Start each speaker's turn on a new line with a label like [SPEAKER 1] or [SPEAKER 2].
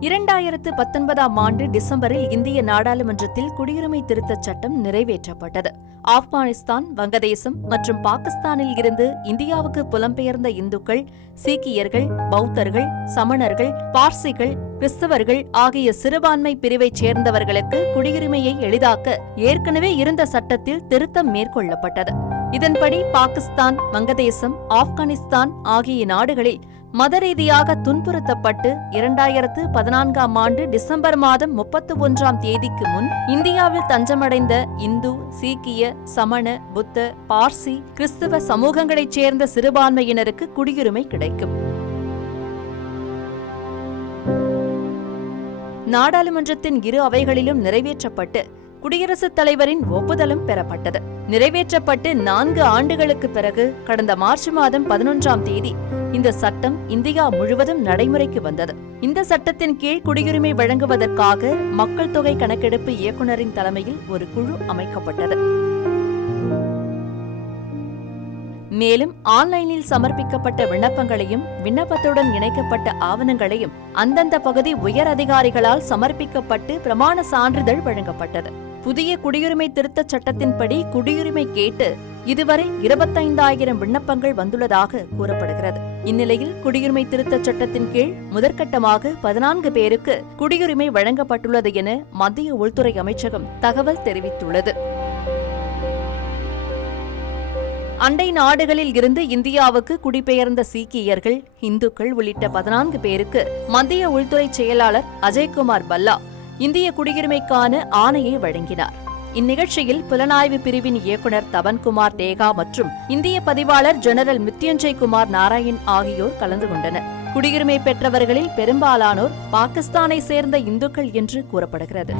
[SPEAKER 1] இரண்டாயிரத்து பத்தொன்பதாம் ஆண்டு டிசம்பரில் இந்திய நாடாளுமன்றத்தில் குடியுரிமை திருத்தச் சட்டம் நிறைவேற்றப்பட்டது. ஆப்கானிஸ்தான் வங்கதேசம் மற்றும் பாகிஸ்தானில் இருந்து இந்தியாவுக்கு புலம்பெயர்ந்த இந்துக்கள் சீக்கியர்கள் பௌத்தர்கள் சமணர்கள் பார்சிகள் கிறிஸ்தவர்கள் ஆகிய சிறுபான்மை பிரிவைச் சேர்ந்தவர்களுக்கு குடியுரிமையை எளிதாக்க ஏற்கனவே இருந்த சட்டத்தில் திருத்தம் மேற்கொள்ளப்பட்டது. இதன்படி பாகிஸ்தான் வங்கதேசம் ஆப்கானிஸ்தான் ஆகிய நாடுகளில் மத ரீதியாக துன்புறுத்தப்பட்டு இரண்டாயிரத்து பதினான்காம் ஆண்டு டிசம்பர் மாதம் முப்பத்து ஒன்றாம் தேதிக்கு முன் இந்தியாவில் தஞ்சமடைந்த இந்து சீக்கிய சமண புத்த பார்சி கிறிஸ்துவ சமூகங்களைச் சேர்ந்த சிறுபான்மையினருக்கு குடியுரிமை கிடைக்கும். நாடாளுமன்றத்தின் இரு அவைகளிலும் நிறைவேற்றப்பட்டு குடியரசுத் தலைவரின் ஒப்புதலும் பெறப்பட்டது. நிறைவேற்றப்பட்டு நான்கு ஆண்டுகளுக்கு பிறகு கடந்த மார்ச் மாதம் பதினொன்றாம் தேதி இந்த சட்டம் இந்தியா முழுவதும் நடைமுறைக்கு வந்தது. இந்த சட்டத்தின் கீழ் குடியுரிமை வழங்குவதற்காக மக்கள் தொகை கணக்கெடுப்பு இயக்குநரின் தலைமையில் ஒரு குழு அமைக்கப்பட்டது. மேலும் ஆன்லைனில் சமர்ப்பிக்கப்பட்ட விண்ணப்பங்களையும் விண்ணப்பத்துடன் இணைக்கப்பட்ட ஆவணங்களையும் அந்தந்த பகுதி உயர் அதிகாரிகளால் சமர்ப்பிக்கப்பட்டு பிரமாண சான்றிதழ் வழங்கப்பட்டது. புதிய குடியுரிமை திருத்தச் சட்டத்தின்படி குடியுரிமை கேட்டு இதுவரை இருபத்தைந்தாயிரம் விண்ணப்பங்கள் வந்துள்ளதாக கூறப்படுகிறது. இந்நிலையில் குடியுரிமை திருத்தச் சட்டத்தின் கீழ் முதற்கட்டமாக பதினான்கு பேருக்கு குடியுரிமை வழங்கப்பட்டுள்ளது என மத்திய உள்துறை அமைச்சகம் தகவல் தெரிவித்துள்ளது. அண்டை நாடுகளில் இருந்து இந்தியாவுக்கு குடிபெயர்ந்த சீக்கியர்கள் இந்துக்கள் உள்ளிட்ட பதினான்கு பேருக்கு மத்திய உள்துறை செயலாளர் அஜய்குமார் பல்லா இந்திய குடியுரிமைக்கான ஆணையை வழங்கினார். இந்நிகழ்ச்சியில் புலனாய்வு பிரிவின் இயக்குநர் தவன்குமார் டேகா மற்றும் இந்திய பதிவாளர் ஜெனரல் மித்யஞ்சய் குமார் நாராயண் ஆகியோர் கலந்து கொண்டனர். குடியுரிமை பெற்றவர்களில் பெரும்பாலானோர் பாகிஸ்தானை சேர்ந்த இந்துக்கள் என்று கூறப்படுகிறது.